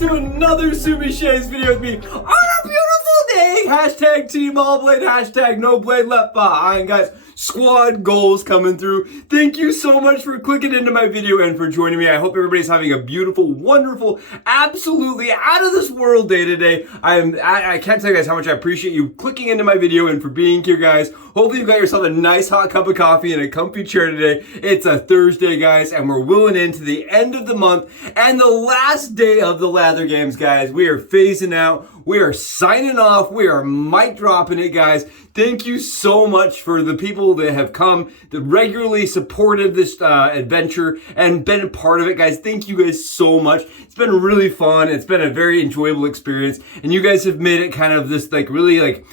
to another Sumi Shaves video with me on a beautiful day. Hashtag Team All Blade, hashtag No Blade Left Behind, guys. Squad goals coming through. Thank you so much for clicking into my video and for joining me. I hope everybody's having a beautiful, wonderful, absolutely out of this world day today. I can't tell you guys how much I appreciate you clicking into my video and for being here, guys. Hopefully you got yourself a nice hot cup of coffee and a comfy chair today. It's a Thursday, guys, and we're willing into the end of the month and the last day of the Lather games, guys. We are phasing out. We are signing off. We are mic dropping it, guys. Thank you so much for the people that have come, that regularly supported this adventure and been a part of it, guys. Thank you guys so much. It's been really fun. It's been a very enjoyable experience, and you guys have made it kind of this really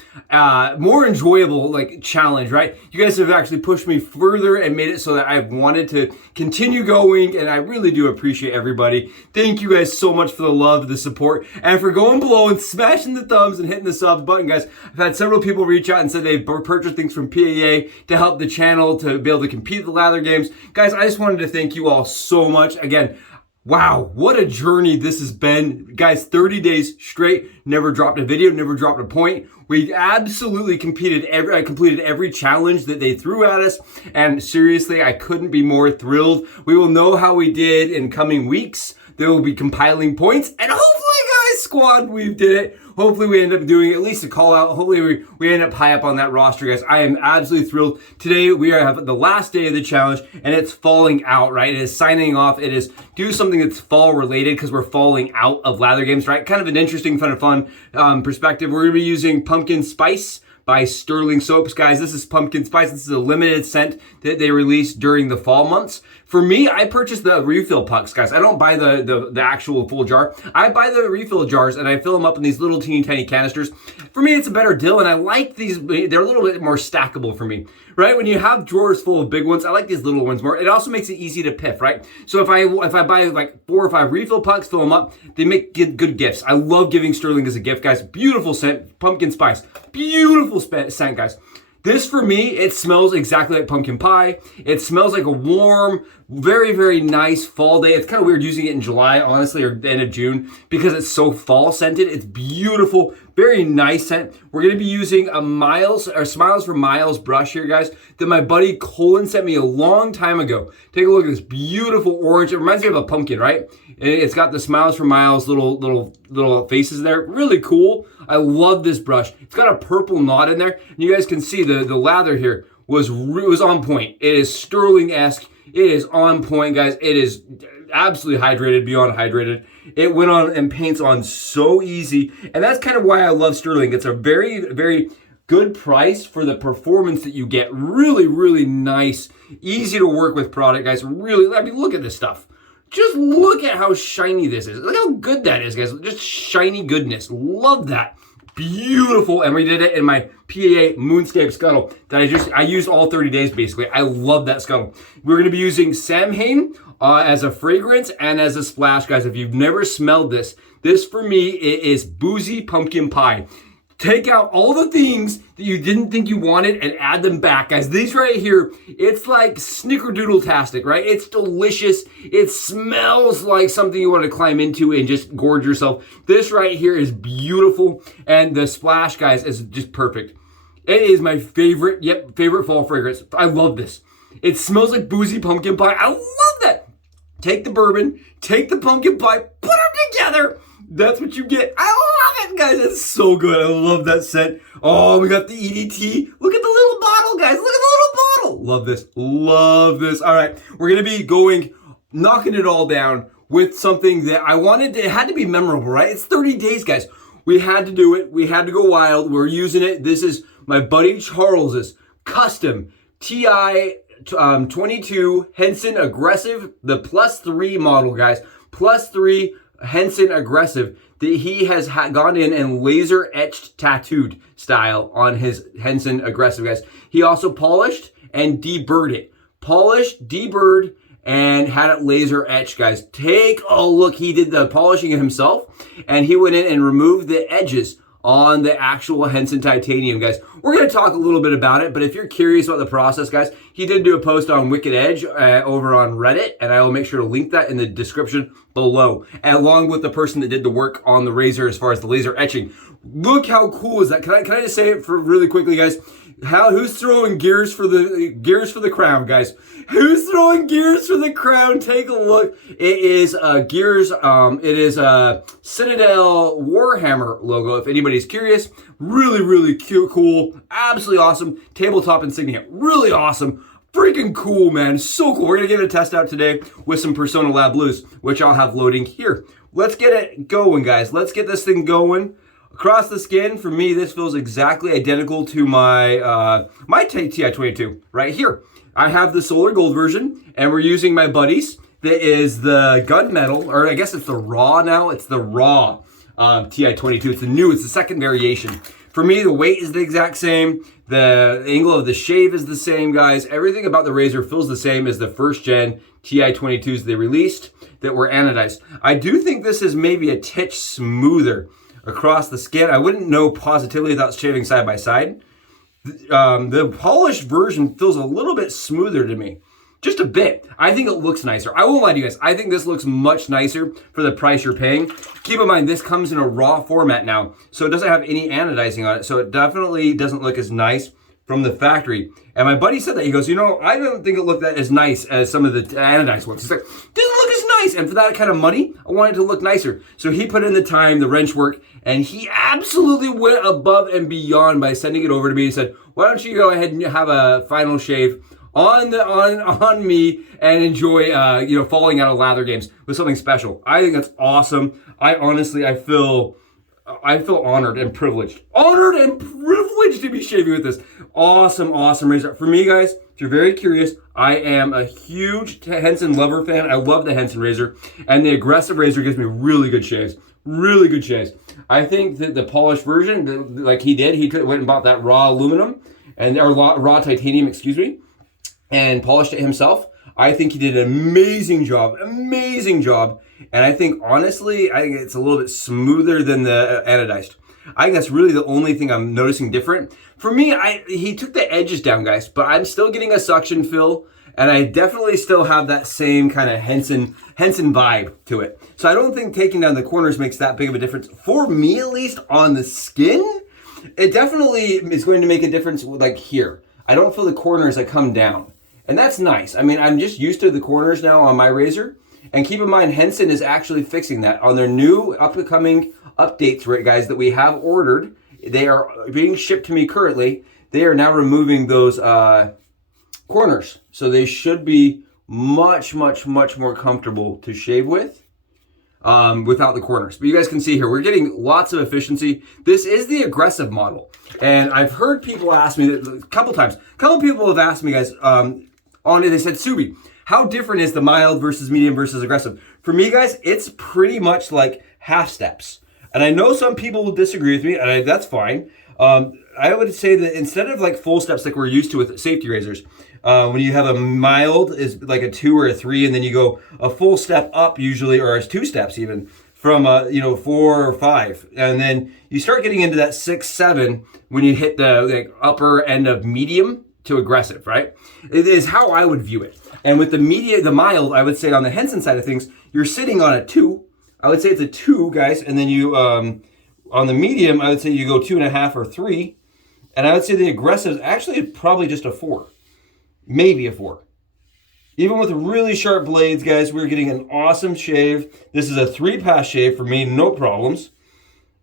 more enjoyable challenge, right? You guys have actually pushed me further and made it so that I've wanted to continue going, and I really do appreciate everybody. Thank you guys so much for the love, the support, and for going below and smashing the thumbs and hitting the subs button, guys. I've had several people reach out and said they've purchased things from PAA to help the channel to be able to compete with the Lather games. Guys, I just wanted to thank you all so much. Again, wow, what a journey this has been. Guys, 30 days straight, never dropped a video, never dropped a point. We absolutely completed every challenge that they threw at us, and seriously, I couldn't be more thrilled. We will know how we did in coming weeks. They will be compiling points, and hopefully, guys, squad, we did it. Hopefully we end up doing at least a call out. Hopefully we end up high up on that roster, guys. I am absolutely thrilled. Today we have the last day of the challenge, and it's falling out, right? It is signing off. It is do something that's fall related because we're falling out of Lather games, right? Kind of an interesting, fun perspective. We're gonna be using Pumpkin Spice by Stirling soaps, guys. This is Pumpkin Spice. This is a limited scent that they released during the fall months. For me, I purchased the refill pucks, guys. I don't buy the actual full jar. I buy the refill jars and I fill them up in these little teeny tiny canisters. For me, it's a better deal, and I like these. They're a little bit more stackable for me, right? When you have drawers full of big ones, I like these little ones more. It also makes it easy to piff, right? So if I buy like 4 or 5 refill pucks, fill them up, they make good gifts. I love giving Stirling as a gift, guys. Beautiful scent, pumpkin spice. Beautiful scent, guys. This, for me, it smells exactly like pumpkin pie. It smells like a warm, very, very nice fall day. It's kind of weird using it in July, honestly, or the end of June, because it's so fall scented. It's beautiful, very nice scent. We're going to be using a Smiles for Miles brush here, guys, that my buddy Colin sent me a long time ago. Take a look at this beautiful orange. It reminds me of a pumpkin, right? And it's got the Smiles for Miles little faces there. Really cool. I love this brush. It's got a purple knot in there. And you guys can see the lather here was on point. It is Stirling-esque. It is on point, guys. It is absolutely hydrated, beyond hydrated. It went on and paints on so easy. And that's kind of why I love Stirling. It's a very, very good price for the performance that you get. Really, really nice, easy to work with product, guys. Really, I mean, look at this stuff. Just look at how shiny this is. Look how good that is, guys. Just shiny goodness. Love that. Beautiful. And we did it in my PAA Moonscape Scuttle that I used all 30 days, basically. I love that scuttle. We're going to be using Samhain as a fragrance and as a splash, guys. If you've never smelled this for me, it is boozy pumpkin pie. Take out all the things that you didn't think you wanted and add them back, guys. These right here, it's like snickerdoodle-tastic, right? It's delicious. It smells like something you want to climb into and just gorge yourself. This right here is beautiful, and the splash, guys, is just perfect. It is my favorite fall fragrance. I love this. It smells like boozy pumpkin pie. I love that. Take the bourbon, take the pumpkin pie, put them together. That's what you get. I love it, guys. It's so good. I love that scent. Oh, we got the EDT. Look at the little bottle, guys. Look at the little bottle. Love this. Love this. All right. We're going to be knocking it all down with something that I wanted to, it had to be memorable, right? It's 30 days, guys. We had to do it. We had to go wild. We're using it. This is my buddy Charles's custom Ti22 Henson Aggressive, the +3 model, guys. +3 Henson Aggressive that he has gone in and laser etched tattooed style on his Henson Aggressive, guys. He also polished and deburred it. Polished, deburred, and had it laser etched, guys. Take a look. He did the polishing himself, and he went in and removed the edges on the actual Henson Titanium, guys. We're going to talk a little bit about it, but if you're curious about the process, guys, he did do a post on Wicked Edge over on Reddit, and I will make sure to link that in the description below, along with the person that did the work on the razor as far as the laser etching. Look how cool is that. Can I just say it for really quickly, guys? Who's throwing gears for the crown, guys? Who's throwing gears for the crown? Take a look. It is gears. It is a Citadel Warhammer logo. If anybody's curious, really cute, cool, absolutely awesome tabletop insignia. Really awesome. Freaking cool, man. So cool. We're gonna give it a test out today with some Personna Lab Blues, which I'll have loading here. Let's get it going, guys. Let's get this thing going. Across the skin, for me, this feels exactly identical to my my Ti22 right here. I have the Solar Gold version, and we're using my buddies. That is the gunmetal, or I guess it's the raw now. It's the raw Ti22. It's the second variation. For me, the weight is the exact same. The angle of the shave is the same, guys. Everything about the razor feels the same as the first gen Ti22s they released that were anodized. I do think this is maybe a titch smoother across the skin. I wouldn't know positively without shaving side by side. The polished version feels a little bit smoother to me. Just a bit. I think it looks nicer. I won't lie to you guys. I think this looks much nicer for the price you're paying. Keep in mind, this comes in a raw format now, so it doesn't have any anodizing on it, so it definitely doesn't look as nice from the factory. And my buddy said that. He goes, you know, I don't think it looked that as nice as some of the anodized ones. He's like, doesn't look as nice. And for that kind of money, I want it to look nicer. So he put in the time, the wrench work, and he absolutely went above and beyond by sending it over to me and said, why don't you go ahead and have a final shave on me and enjoy, falling out of lather games with something special. I think that's awesome. I feel honored and privileged. Honored and privileged to be shaving with this awesome razor. For me, guys, if you're very curious, I am a huge Henson lover fan. I love the Henson razor, and the aggressive razor gives me really good shaves. Really good shaves. I think that the polished version, like he did, he went and bought that raw aluminum, or raw titanium, excuse me, and polished it himself. I think he did an amazing job. And I think, honestly, it's a little bit smoother than the anodized. I think that's really the only thing I'm noticing different. For me, he took the edges down, guys, but I'm still getting a suction fill, and I definitely still have that same kind of Henson vibe to it. So I don't think taking down the corners makes that big of a difference. For me, at least, on the skin, it definitely is going to make a difference, like here. I don't feel the corners that come down. And that's nice. I mean, I'm just used to the corners now on my razor. And keep in mind, Henson is actually fixing that on their new upcoming updates, right, guys, that we have ordered. They are being shipped to me currently. They are now removing those corners. So they should be much more comfortable to shave with without the corners. But you guys can see here, we're getting lots of efficiency. This is the aggressive model. And I've heard people ask me that a couple times. A couple people have asked me, guys, on it, they said, Subi, how different is the mild versus medium versus aggressive? For me, guys, it's pretty much like half steps. And I know some people will disagree with me, and that's fine. I would say that instead of like full steps like we're used to with safety razors, when you have a mild is like a 2 or a 3, and then you go a full step up usually, or as 2 steps even, from 4 or 5. And then you start getting into that 6, 7 when you hit the upper end of medium to aggressive, right? It is how I would view it. And with the mild, I would say on the Henson side of things, you're sitting on a 2. I would say it's a 2, guys. And then you, on the medium, I would say you go 2.5 or 3. And I would say the aggressive is actually probably just a 4. Maybe a 4. Even with really sharp blades, guys, we're getting an awesome shave. This is a 3-pass shave for me, no problems.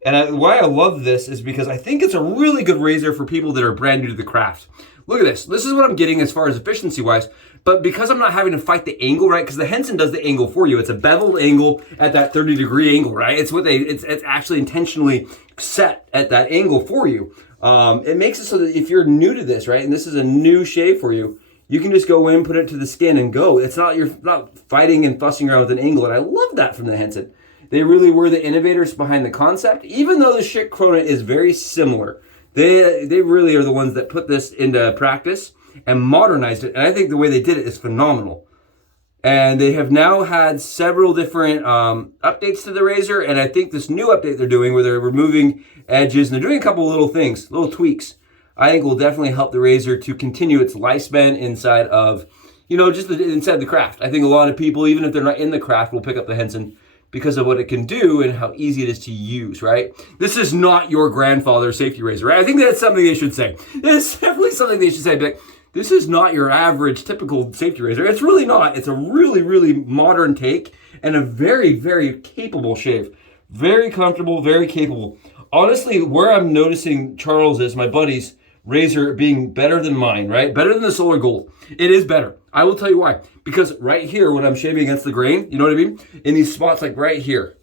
And why I love this is because I think it's a really good razor for people that are brand new to the craft. Look at this. This is what I'm getting as far as efficiency-wise. But because I'm not having to fight the angle, right? Because the Henson does the angle for you. It's a beveled angle at that 30-degree angle, right? It's actually intentionally set at that angle for you. It makes it so that if you're new to this, right, and this is a new shave for you, you can just go in, put it to the skin, and go. You're not fighting and fussing around with an angle, and I love that from the Henson. They really were the innovators behind the concept, even though the Schick Krona is very similar. They really are the ones that put this into practice and modernized it, and I think the way they did it is phenomenal. And they have now had several different updates to the razor, and I think this new update they're doing where they're removing edges, and they're doing a couple of little things, little tweaks, I think will definitely help the razor to continue its lifespan inside of, you know, just inside the craft. I think a lot of people, even if they're not in the craft, will pick up the Henson because of what it can do and how easy it is to use, right? This is not your grandfather's safety razor, right? I think that's something they should say. It's definitely something they should say, but this is not your average typical safety razor. It's really not. It's a really, really modern take and a very, very capable shave. Very comfortable, very capable. Honestly, where I'm noticing Charles is, my buddy's razor being better than mine, right? Better than the Solar Gold. It is better. I will tell you why. Because right here, when I'm shaving against the grain, you know what I mean? In these spots like right here,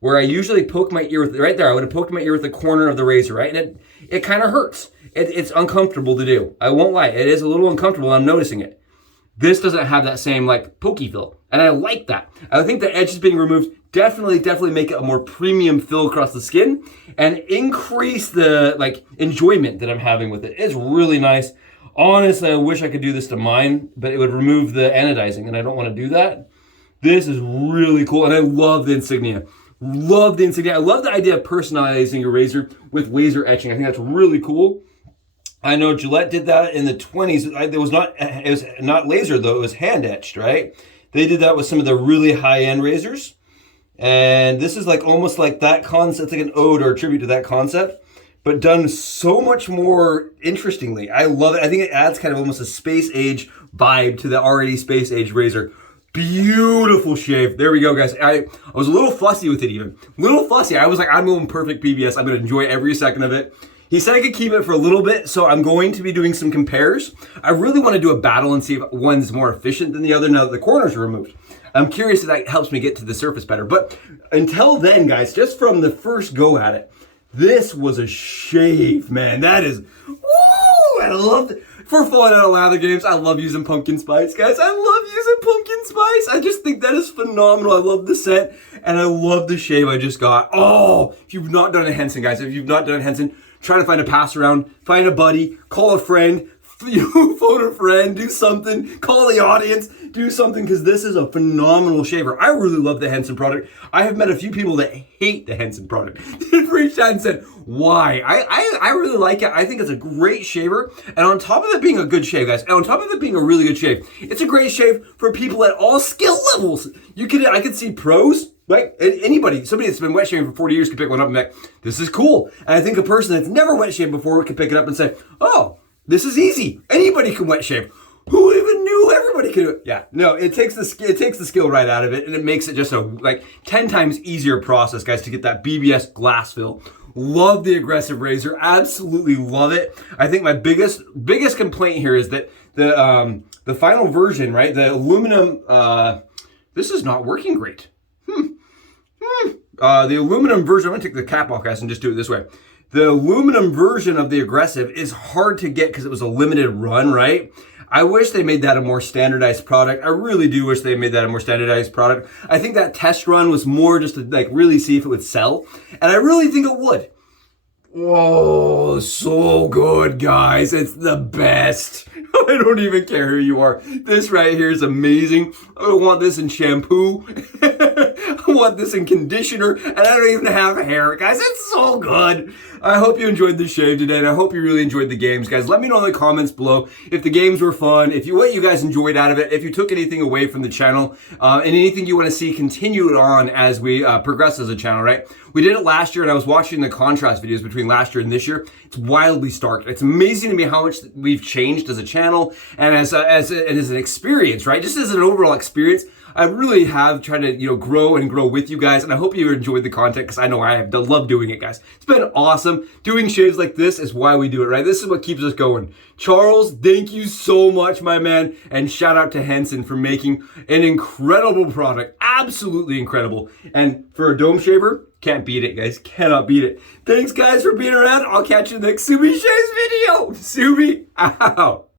where I usually poke my ear with, right there, I would have poked my ear with the corner of the razor, right? And it kind of hurts. It's uncomfortable to do. I won't lie. It is a little uncomfortable. I'm noticing it. This doesn't have that same like pokey feel. And I like that. I think the edges being removed definitely make it a more premium feel across the skin and increase the like enjoyment that I'm having with it. It's really nice. Honestly, I wish I could do this to mine, but it would remove the anodizing and I don't want to do that. This is really cool. And I love the insignia. Love the insignia. I love the idea of personalizing your razor with laser etching. I think that's really cool. I know Gillette did that in the 20s. It was not laser though, it was hand etched, right? They did that with some of the really high-end razors. And this is like almost like that concept, it's like an ode or a tribute to that concept, but done so much more interestingly. I love it. I think it adds kind of almost a space age vibe to the already space age razor. Beautiful shave. There we go, guys. I was a little fussy with it even. Little fussy. I was like, I'm going perfect PBS. I'm going to enjoy every second of it. He said I could keep it for a little bit, so I'm going to be doing some compares. I really want to do a battle and see if one's more efficient than the other now that the corners are removed. I'm curious if that helps me get to the surface better. But until then, guys, just from the first go at it, this was a shave, man. That is, woo! I love it. For falling out of lather games, I love using pumpkin spice, guys. I love using pumpkin spice. I just think that is phenomenal. I love the scent, and I love the shave I just got. Oh, if you've not done a Henson, guys, if you've not done a Henson, try to find a pass around, find a buddy, call a friend, phone a friend, do something, call the audience, do something, because this is a phenomenal shaver. I really love the Henson product. I have met a few people that hate the Henson product. They've reached out and said, why? I really like it. I think it's a great shaver. And on top of it being a good shave, guys, and on top of it being a really good shave, it's a great shave for people at all skill levels. I could see pros, right? Anybody, somebody that's been wet shaving for 40 years could pick one up and be like, this is cool. And I think a person that's never wet shaved before could pick it up and say, oh, this is easy. Anybody can wet shave. Who even knew everybody could do it? Yeah, no, it takes the skill right out of it, and it makes it just a like 10 times easier process, guys, to get that BBS glass fill. Love the aggressive razor, absolutely love it. I think my biggest complaint here is that the final version, right? The aluminum. This is not working great. The aluminum version. I'm gonna take the cap off, guys, and just do it this way. The aluminum version of the aggressive is hard to get because it was a limited run, right? I wish they made that a more standardized product. I really do wish they made that a more standardized product. I think that test run was more just to like really see if it would sell. And I really think it would. Oh, so good, guys. It's the best. I don't even care who you are. This right here is amazing. I want this in shampoo. I want this in conditioner. And I don't even have hair. Guys, it's so good. I hope you enjoyed the shave today. And I hope you really enjoyed the games, guys. Let me know in the comments below if the games were fun, what you guys enjoyed out of it, if you took anything away from the channel, and anything you want to see continued on as we progress as a channel, right? We did it last year, and I was watching the contrast videos between last year and this year. It's wildly stark. It's amazing to me how much we've changed as a channel and as an experience, right? Just as an overall experience. I really have tried to, grow and grow with you guys, and I hope you enjoyed the content because I know I have. I love doing it, guys. It's been awesome. Doing shaves like this is why we do it, right? This is what keeps us going. Charles, thank you so much, my man, and shout out to Henson for making an incredible product. Absolutely incredible. And for a dome shaver, can't beat it, guys. Cannot beat it. Thanks, guys, for being around. I'll catch you in the next Subi Shaves video. Subi out.